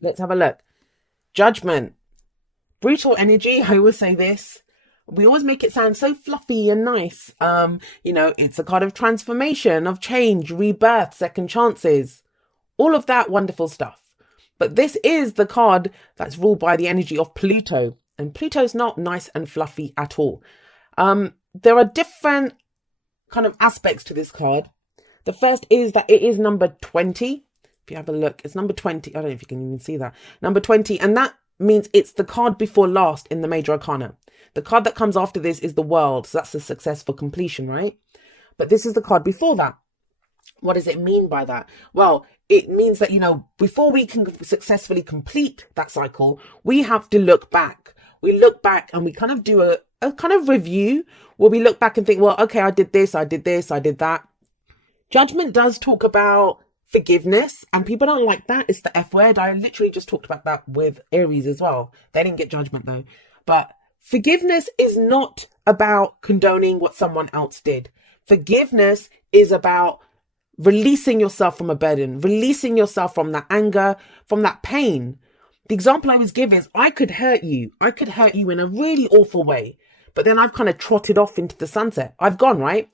Let's have a look. Judgment. Brutal energy. I always say this. We always make it sound so fluffy and nice. It's a card of transformation, of change, rebirth, second chances, all of that wonderful stuff. But this is the card that's ruled by the energy of Pluto. And Pluto's not nice and fluffy at all. There are different kind of aspects to this card. The first is that it is number 20. If you have a look, it's number 20. I don't know if you can even see that. Number 20. And that means it's the card before last in the Major Arcana. The card that comes after this is the World. So that's a successful completion, right? But this is the card before that. What does it mean by that? Well, it means that, before we can successfully complete that cycle, we have to look back. We look back and we kind of do a kind of review where we look back and think, well, okay, I did this, I did that. Judgment does talk about forgiveness, and people don't like that. It's the F word. I literally just talked about that with Aries as well. They didn't get judgment though. But forgiveness is not about condoning what someone else did. Forgiveness is about releasing yourself from a burden, releasing yourself from that anger, from that pain. The example I always give is I could hurt you. I could hurt you in a really awful way, but then I've kind of trotted off into the sunset. I've gone, right?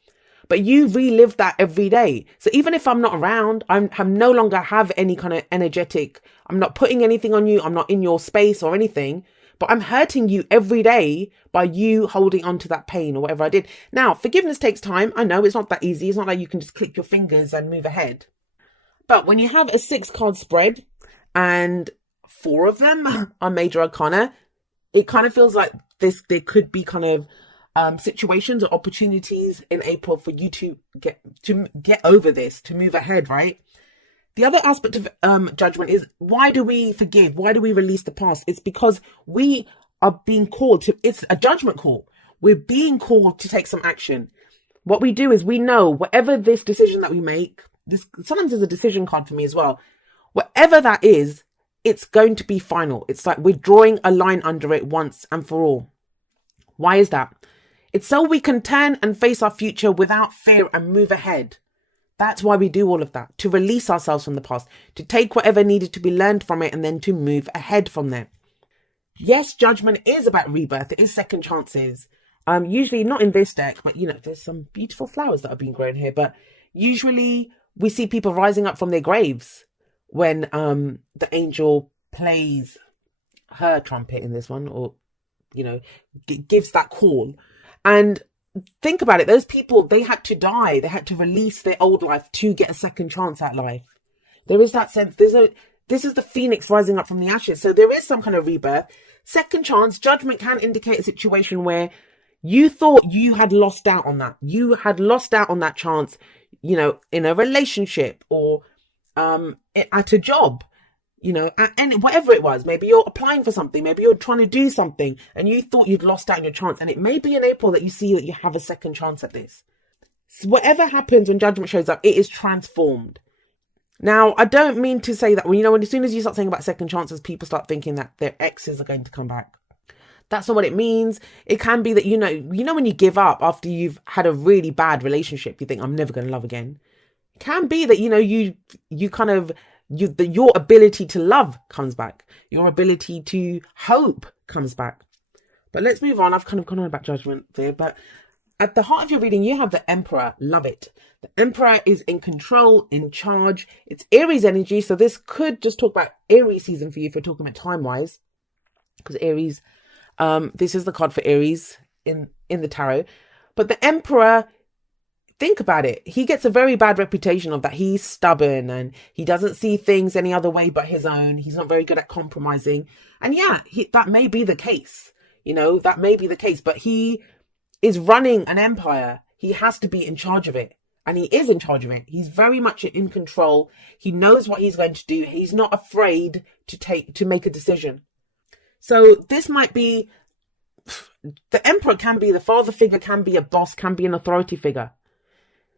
But you relive that every day. So even if I'm not around, I'm no longer have any kind of energetic, I'm not putting anything on you. I'm not in your space or anything, but I'm hurting you every day by you holding on to that pain or whatever I did. Now, forgiveness takes time. I know it's not that easy. It's not like you can just click your fingers and move ahead. But when you have a 6-card spread and 4 of them are Major Arcana, it kind of feels like there could be kind of situations or opportunities in April for you to get over this, to move ahead, right? The other aspect of judgment is, why do we forgive? Why do we release the past? It's because we are being called to, it's a judgment call. We're being called to take some action. What we do is we know whatever this decision that we make, this sometimes is a decision card for me as well. Whatever that is, it's going to be final. It's like we're drawing a line under it once and for all. Why is that? It's so we can turn and face our future without fear and move ahead. That's why we do all of that, to release ourselves from the past, to take whatever needed to be learned from it and then to move ahead from there. Yes, judgment is about rebirth. It is second chances. Usually not in this deck, but there's some beautiful flowers that have been grown here. But usually we see people rising up from their graves when the angel plays her trumpet in this one, or gives that call. And think about it, those people, they had to die, they had to release their old life to get a second chance at life. There is that sense, this is the phoenix rising up from the ashes, so there is some kind of rebirth. Second chance, judgment can indicate a situation where you thought you had lost out on that. You had lost out on that chance, in a relationship or at a job. And whatever it was, maybe you're applying for something, maybe you're trying to do something and you thought you'd lost out on your chance. And it may be in April that you see that you have a second chance at this. So whatever happens when judgment shows up, it is transformed. Now, I don't mean to say that, when as soon as you start saying about second chances, people start thinking that their exes are going to come back. That's not what it means. It can be that, when you give up after you've had a really bad relationship, you think, I'm never going to love again. It can be that, you kind of, your ability to love comes back. Your ability to hope comes back. But let's move on. I've kind of gone on about judgment there. But at the heart of your reading, you have the Emperor. Love it. The Emperor is in control, in charge. It's Aries energy. So this could just talk about Aries season for you if we're talking about time-wise. Because Aries, this is the card for Aries in the tarot. But the Emperor, think about it. He gets a very bad reputation of that. He's stubborn and he doesn't see things any other way but his own. He's not very good at compromising. And yeah, that may be the case. That may be the case. But he is running an empire. He has to be in charge of it. And he is in charge of it. He's very much in control. He knows what he's going to do. He's not afraid to make a decision. So this might be, the Emperor can be the father figure, can be a boss, can be an authority figure.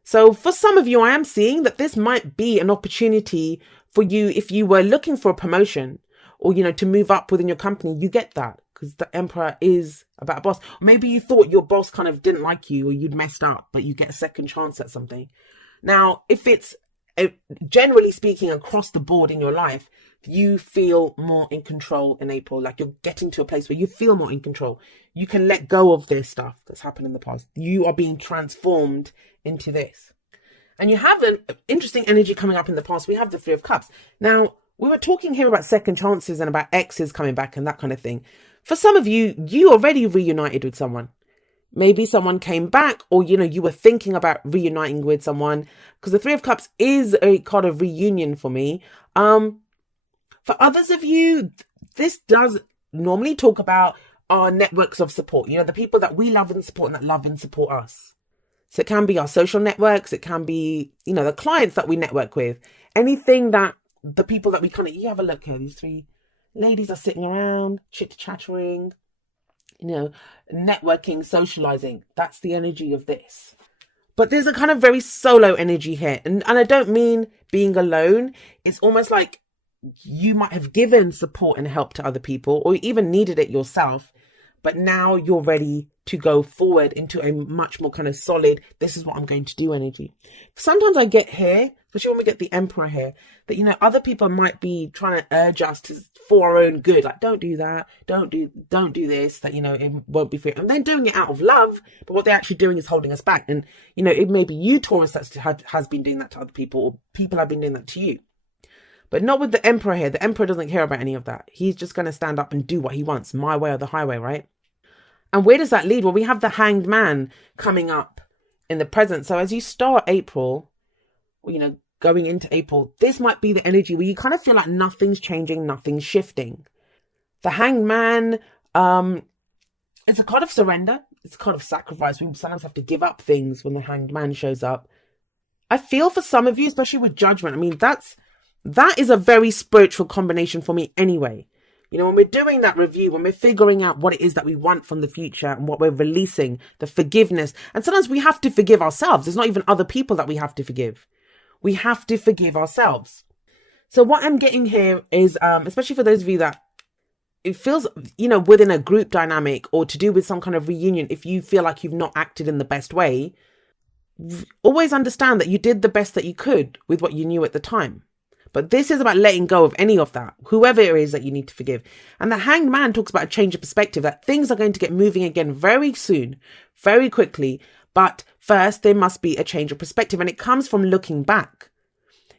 So for some of you, I am seeing that this might be an opportunity for you if you were looking for a promotion or, to move up within your company. You get that because the Emperor is about a boss. Maybe you thought your boss kind of didn't like you or you'd messed up, but you get a second chance at something. Now, if it's generally speaking across the board in your life, you feel more in control in April. Like you're getting to a place where you feel more in control. You can let go of this stuff that's happened in the past. You are being transformed into this. And you have an interesting energy coming up in the past. We have the Three of Cups. Now, we were talking here about second chances and about exes coming back and that kind of thing. For some of you, you already reunited with someone. Maybe someone came back, or, you were thinking about reuniting with someone, because the Three of Cups is a kind of reunion for me. For others of you, this does normally talk about our networks of support. The people that we love and support and that love and support us. So it can be our social networks. It can be, the clients that we network with. Anything that the people that we you have a look here. These three ladies are sitting around, chit-chattering, networking, socializing. That's the energy of this. But there's a kind of very solo energy here. And I don't mean being alone. It's almost like you might have given support and help to other people, or even needed it yourself. But now you're ready to go forward into a much more kind of solid, this is what I'm going to do energy. Sometimes I get here, especially when we get the Emperor here, that, other people might be trying to urge us for our own good. Like, don't do that. Don't do this, that, it won't be fair. And they're doing it out of love, but what they're actually doing is holding us back. And, it may be you, Taurus, that has been doing that to other people, or people have been doing that to you. But not with the Emperor here. The Emperor doesn't care about any of that. He's just going to stand up and do what he wants, my way or the highway, right? And where does that lead? Well, we have the Hanged Man coming up in the present. So as you start April, going into April, this might be the energy where you kind of feel like nothing's changing, nothing's shifting. The Hanged Man, it's a card of surrender. It's a card of sacrifice. We sometimes have to give up things when the Hanged Man shows up. I feel for some of you, especially with Judgment, I mean, that is a very spiritual combination for me anyway. When we're doing that review, when we're figuring out what it is that we want from the future and what we're releasing, the forgiveness. And sometimes we have to forgive ourselves. It's not even other people that we have to forgive. We have to forgive ourselves. So what I'm getting here is, especially for those of you that it feels, within a group dynamic or to do with some kind of reunion, if you feel like you've not acted in the best way, always understand that you did the best that you could with what you knew at the time. But this is about letting go of any of that, whoever it is that you need to forgive. And the Hanged Man talks about a change of perspective, that things are going to get moving again very soon, very quickly. But first, there must be a change of perspective. And it comes from looking back.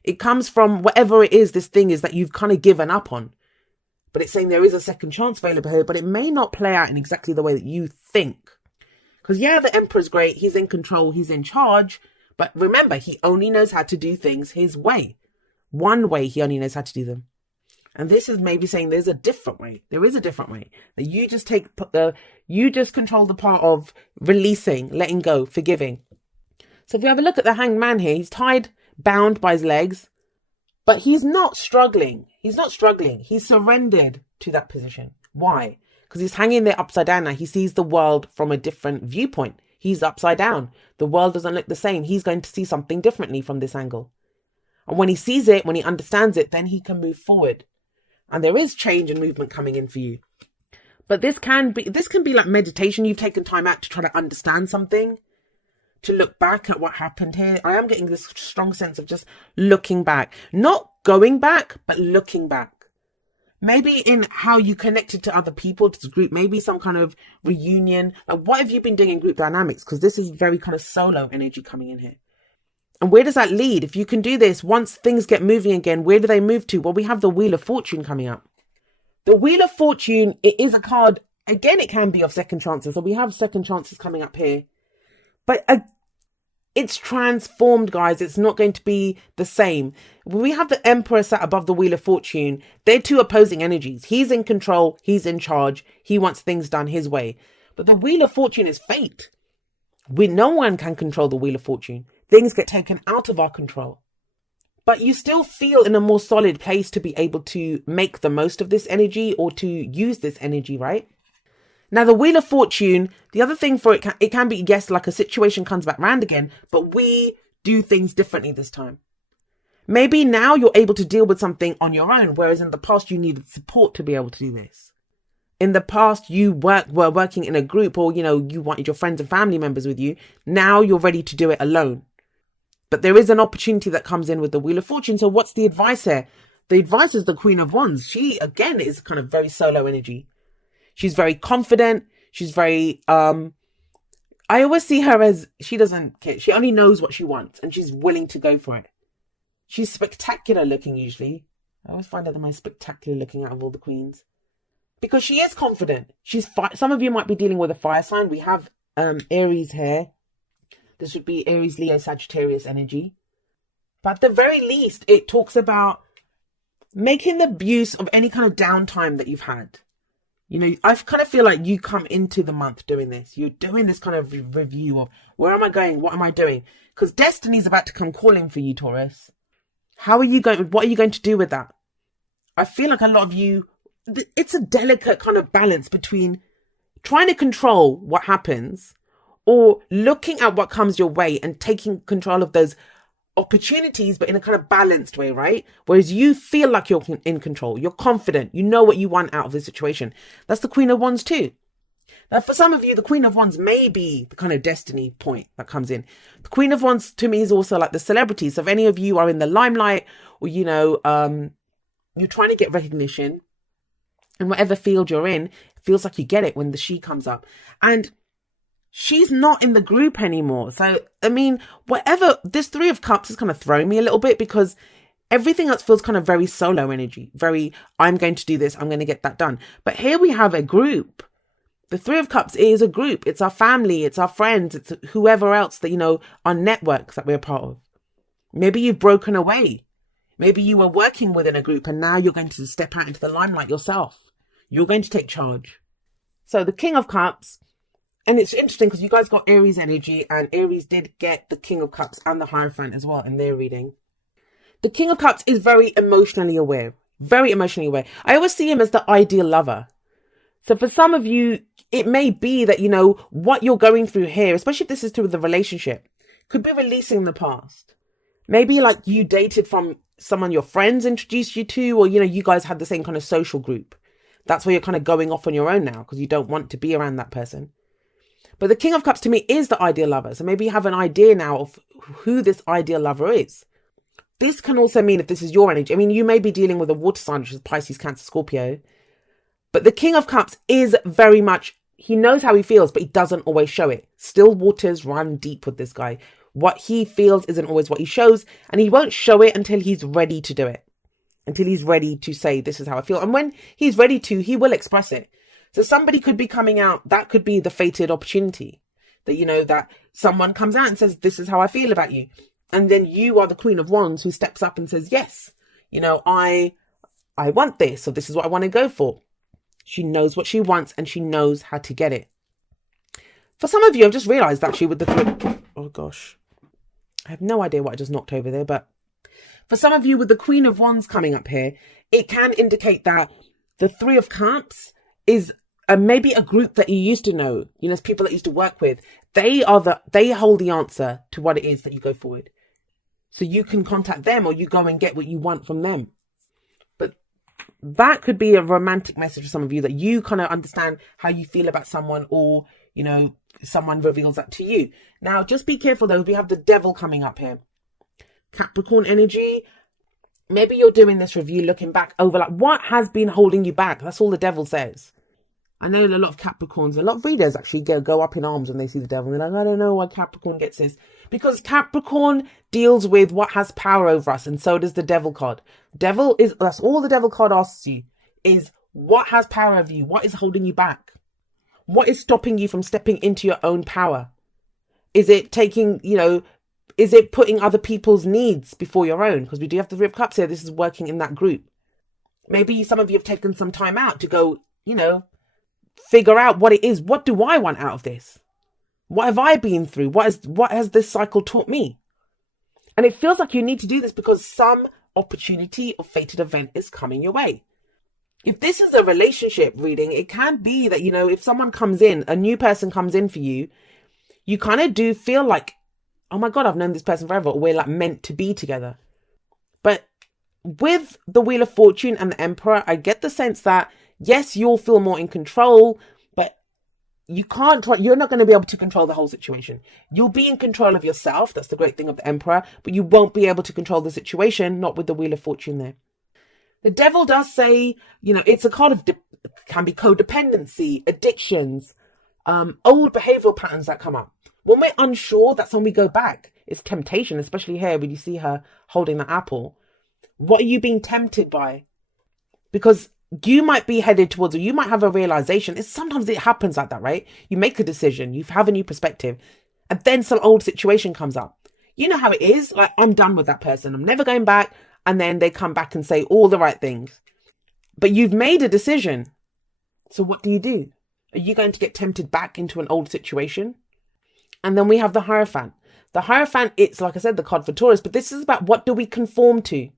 It comes from whatever it is, this thing is that you've kind of given up on. But it's saying there is a second chance available here, but it may not play out in exactly the way that you think. Because the Emperor's great. He's in control. He's in charge. But remember, he only knows how to do things his way. One way he only knows how to do them. And this is maybe saying there's a different way. There is a different way. That you just control the part of releasing, letting go, forgiving. So if you have a look at the Hanged Man here, he's tied, bound by his legs, but he's not struggling. He's not struggling. He's surrendered to that position. Why? Because he's hanging there upside down now. He sees the world from a different viewpoint. He's upside down. The world doesn't look the same. He's going to see something differently from this angle. And when he sees it, when he understands it, then he can move forward. And there is change and movement coming in for you. But this can be like meditation. You've taken time out to try to understand something, to look back at what happened here. I am getting this strong sense of just looking back, not going back, but looking back. Maybe in how you connected to other people, to the group, maybe some kind of reunion. Like, what have you been doing in group dynamics? Because this is very kind of solo energy coming in here. And where does that lead? If you can do this, once things get moving again, where do they move to? Well, we have the Wheel of Fortune coming up. The Wheel of Fortune, it is a card. Again, it can be of second chances. So we have second chances coming up here. But it's transformed, guys. It's not going to be the same. We have the Emperor sat above the Wheel of Fortune. They're two opposing energies. He's in control. He's in charge. He wants things done his way. But the Wheel of Fortune is fate. No one can control the Wheel of Fortune. Things get taken out of our control. But you still feel in a more solid place to be able to make the most of this energy or to use this energy, right? Now, the Wheel of Fortune, the other thing for it can be, yes, like a situation comes back round again, but we do things differently this time. Maybe now you're able to deal with something on your own, whereas in the past you needed support to be able to do this. In the past, you were working in a group, or, you wanted your friends and family members with you. Now you're ready to do it alone. But there is an opportunity that comes in with the Wheel of Fortune. So what's the advice here? The advisor is the Queen of Wands. She, again, is kind of very solo energy. She's very confident. She's very, I always see her as, she doesn't care. She only knows what she wants and she's willing to go for it. She's spectacular looking usually. I always find her the most spectacular looking out of all the queens. Because she is confident. Some of you might be dealing with a fire sign. We have Aries here. This would be Aries, Leo, Sagittarius energy. But at the very least, it talks about making the use of any kind of downtime that you've had. You know, I kind of feel like you come into the month doing this. You're doing this kind of review of where am I going? What am I doing? Because destiny is about to come calling for you, Taurus. How are you going? What are you going to do with that? I feel like a lot of you, it's a delicate kind of balance between trying to control what happens or looking at what comes your way and taking control of those opportunities, but in a kind of balanced way, right? Whereas you feel like you're in control, you're confident, you know what you want out of the situation. That's the Queen of Wands too. Now, for some of you, the Queen of Wands may be the kind of destiny point that comes in. The Queen of Wands to me is also like the celebrity. So if any of you are in the limelight or, you know, you're trying to get recognition in whatever field you're in, it feels like you get it when the she comes up. And she's not in the group anymore. So, I mean, whatever, this Three of Cups is kind of throwing me a little bit because everything else feels kind of very solo energy. Very, I'm going to do this, I'm going to get that done. But here we have a group. The Three of Cups is a group. It's our family, it's our friends, it's whoever else that, you know, our networks that we're part of. Maybe you've broken away. Maybe you were working within a group and now you're going to step out into the limelight yourself. You're going to take charge. So the King of Cups, and it's interesting because you guys got Aries energy and Aries did get the King of Cups and the Hierophant as well in their reading. The King of Cups is very emotionally aware. Very emotionally aware. I always see him as the ideal lover. So for some of you, it may be that, you know, what you're going through here, especially if this is to do with the relationship, could be releasing the past. Maybe like you dated from someone your friends introduced you to, or, you know, you guys had the same kind of social group. That's where you're kind of going off on your own now because you don't want to be around that person. But the King of Cups to me is the ideal lover. So maybe you have an idea now of who this ideal lover is. This can also mean if this is your energy. I mean, you may be dealing with a water sign, which is Pisces, Cancer, Scorpio. But the King of Cups is very much, he knows how he feels, but he doesn't always show it. Still waters run deep with this guy. What he feels isn't always what he shows. And he won't show it until he's ready to do it. Until he's ready to say, this is how I feel. And when he's ready to, he will express it. So somebody could be coming out, that could be the fated opportunity. That, you know, that someone comes out and says, this is how I feel about you. And then you are the Queen of Wands who steps up and says, yes, you know, I want this, or this is what I want to go for. She knows what she wants and she knows how to get it. For some of you, I've just realized actually with the, oh gosh, I have no idea what I just knocked over there, but for some of you with the Queen of Wands coming up here, it can indicate that the Three of Cups is maybe a group that you used to know, you know, people that you used to work with. They hold the answer to what it is that you go forward. So you can contact them or you go and get what you want from them. But that could be a romantic message for some of you that you kind of understand how you feel about someone, or, you know, someone reveals that to you. Now, just be careful though. We have the Devil coming up here. Capricorn energy. Maybe you're doing this review looking back over like what has been holding you back. That's all the Devil says. I know a lot of Capricorns, a lot of readers actually go up in arms when they see the Devil. They're like, I don't know why Capricorn gets this. Because Capricorn deals with what has power over us, and so does the Devil card. That's all the Devil card asks you, is what has power over you? What is holding you back? What is stopping you from stepping into your own power? Is it taking, you know, is it putting other people's needs before your own? Because we do have the Three of Cups here. This is working in that group. Maybe some of you have taken some time out to go, you know, figure out what it is. What do I want out of this? What have I been through? What has this cycle taught me? And it feels like you need to do this because some opportunity or fated event is coming your way. If this is a relationship reading, it can be that, you know, if someone comes in, a new person comes in for you, you kind of do feel like, oh my God, I've known this person forever. Or we're like meant to be together. But with the Wheel of Fortune and the Emperor, I get the sense that yes, you'll feel more in control, but you're not going to be able to control the whole situation. You'll be in control of yourself. That's the great thing of the Emperor, but you won't be able to control the situation, not with the Wheel of Fortune there. The devil does say, it's a card of, can be codependency, addictions, old behavioral patterns that come up. When we're unsure, that's when we go back. It's temptation, especially here when you see her holding the apple. What are you being tempted by? Because you might be headed towards, or you might have a realization. Sometimes it happens like that, right? You make a decision, you have a new perspective, and then some old situation comes up. You know how it is. Like, I'm done with that person. I'm never going back. And then they come back and say all the right things. But you've made a decision. So what do? Are you going to get tempted back into an old situation? And then we have the Hierophant. The Hierophant, it's, like I said, the card for Taurus. But this is about, what do we conform to?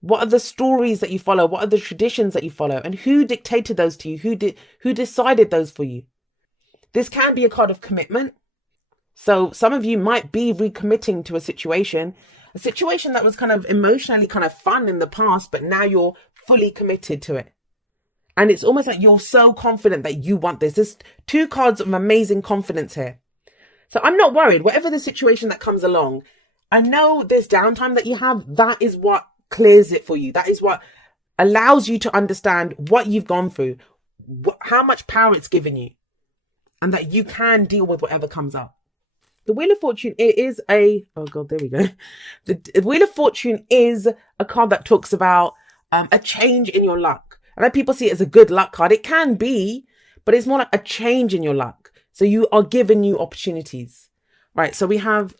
What are the stories that you follow? What are the traditions that you follow? And who dictated those to you? Who decided those for you? This can be a card of commitment. So some of you might be recommitting to a situation that was kind of emotionally kind of fun in the past, but now you're fully committed to it. And it's almost like you're so confident that you want this. There's two cards of amazing confidence here. So I'm not worried. Whatever the situation that comes along, I know this downtime that you have, that is what clears it for you. That is what allows you to understand what you've gone through, how much power it's given you, and that you can deal with whatever comes up. The Wheel of Fortune, it is oh God, there we go. The Wheel of Fortune is a card that talks about a change in your luck. I know people see it as a good luck card. It can be, but it's more like a change in your luck. So you are given new opportunities, right? So we have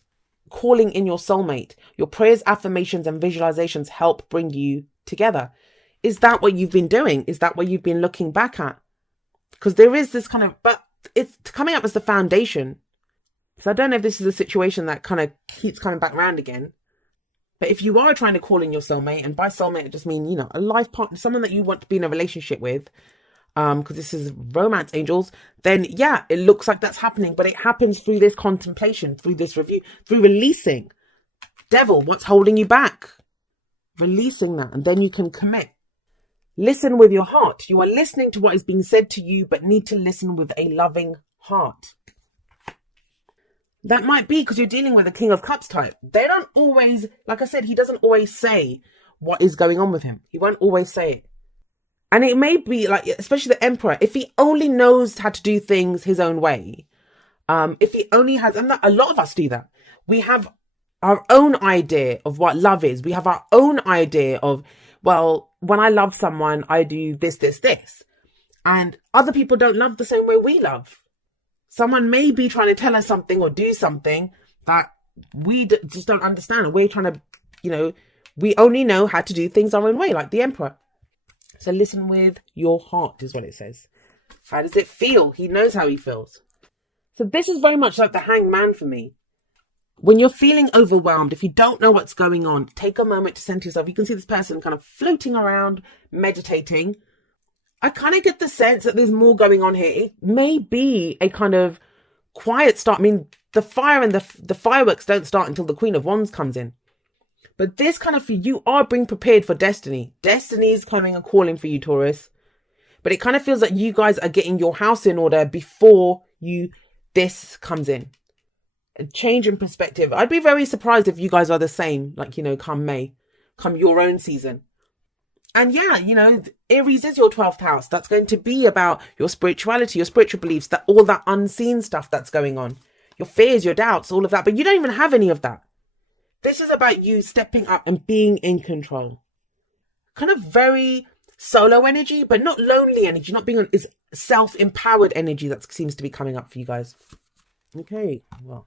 calling in your soulmate. Your prayers, affirmations, and visualizations help bring you together. Is that what you've been doing? Is that what you've been looking back at? Because there is this kind of, but it's coming up as the foundation. So I don't know if this is a situation that kind of keeps coming back around again. But if you are trying to call in your soulmate, and by soulmate, I just mean, a life partner, someone that you want to be in a relationship with, because this is romance angels, then yeah, it looks like that's happening. But it happens through this contemplation, through this review, through releasing. Devil, what's holding you back? Releasing that, and then you can commit. Listen with your heart. You are listening to what is being said to you, but need to listen with a loving heart. That might be because you're dealing with a King of Cups type. They don't always, like I said, he doesn't always say what is going on with him. He won't always say it. And it may be like, especially the Emperor, if he only knows how to do things his own way, if he only has, and a lot of us do that. We have our own idea of what love is. We have our own idea of, well, when I love someone, I do this, this, this. And other people don't love the same way we love. Someone may be trying to tell us something or do something that we just don't understand. And we're trying to, we only know how to do things our own way, like the Emperor. So listen with your heart is what it says. How does it feel? He knows how he feels. So this is very much like the Hanged Man for me. When you're feeling overwhelmed, if you don't know what's going on, take a moment to center yourself. You can see this person kind of floating around, meditating. I kind of get the sense that there's more going on here. It may be a kind of quiet start. I mean, the fire and the fireworks don't start until the Queen of Wands comes in. But this kind of, you are being prepared for destiny. Destiny is coming and calling for you, Taurus. But it kind of feels like you guys are getting your house in order before this comes in. A change in perspective. I'd be very surprised if you guys are the same, like, come May, come your own season. And yeah, Aries is your 12th house. That's going to be about your spirituality, your spiritual beliefs, that all that unseen stuff that's going on, your fears, your doubts, all of that. But you don't even have any of that. This is about you stepping up and being in control. Kind of very solo energy, but not lonely energy, not being is self-empowered energy that seems to be coming up for you guys. Okay, well,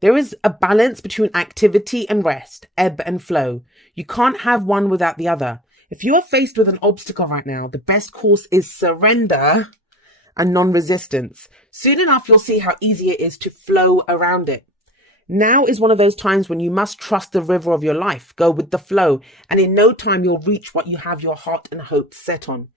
there is a balance between activity and rest, ebb and flow. You can't have one without the other. If you are faced with an obstacle right now, the best course is surrender and non-resistance. Soon enough, you'll see how easy it is to flow around it. Now is one of those times when you must trust the river of your life, go with the flow, and in no time you'll reach what you have your heart and hope set on.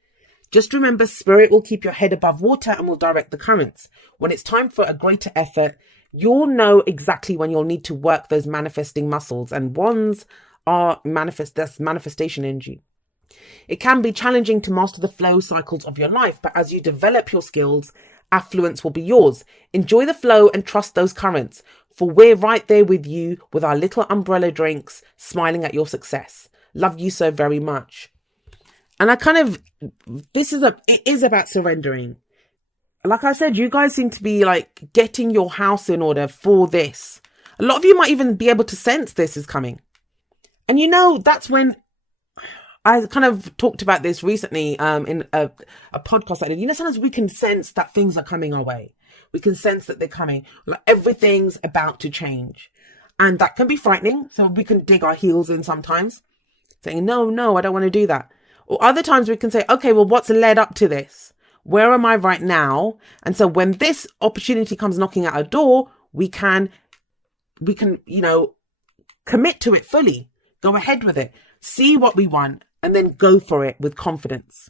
Just remember, spirit will keep your head above water and will direct the currents. When it's time for a greater effort, you'll know exactly when you'll need to work those manifesting muscles, and wands are that's manifestation energy. It can be challenging to master the flow cycles of your life, but as you develop your skills, affluence will be yours. Enjoy the flow and trust those currents, for we're right there with you with our little umbrella drinks, smiling at your success. Love you so very much. And it is about surrendering. Like I said, you guys seem to be like getting your house in order for this. A lot of you might even be able to sense this is coming. And that's when I kind of talked about this recently in a podcast I did. Sometimes we can sense that things are coming our way. We can sense that they're coming. Like everything's about to change. And that can be frightening. So we can dig our heels in sometimes, saying, no, I don't want to do that. Or other times we can say, okay, well, what's led up to this? Where am I right now? And so when this opportunity comes knocking at our door, we can, commit to it fully, go ahead with it, see what we want, and then go for it with confidence.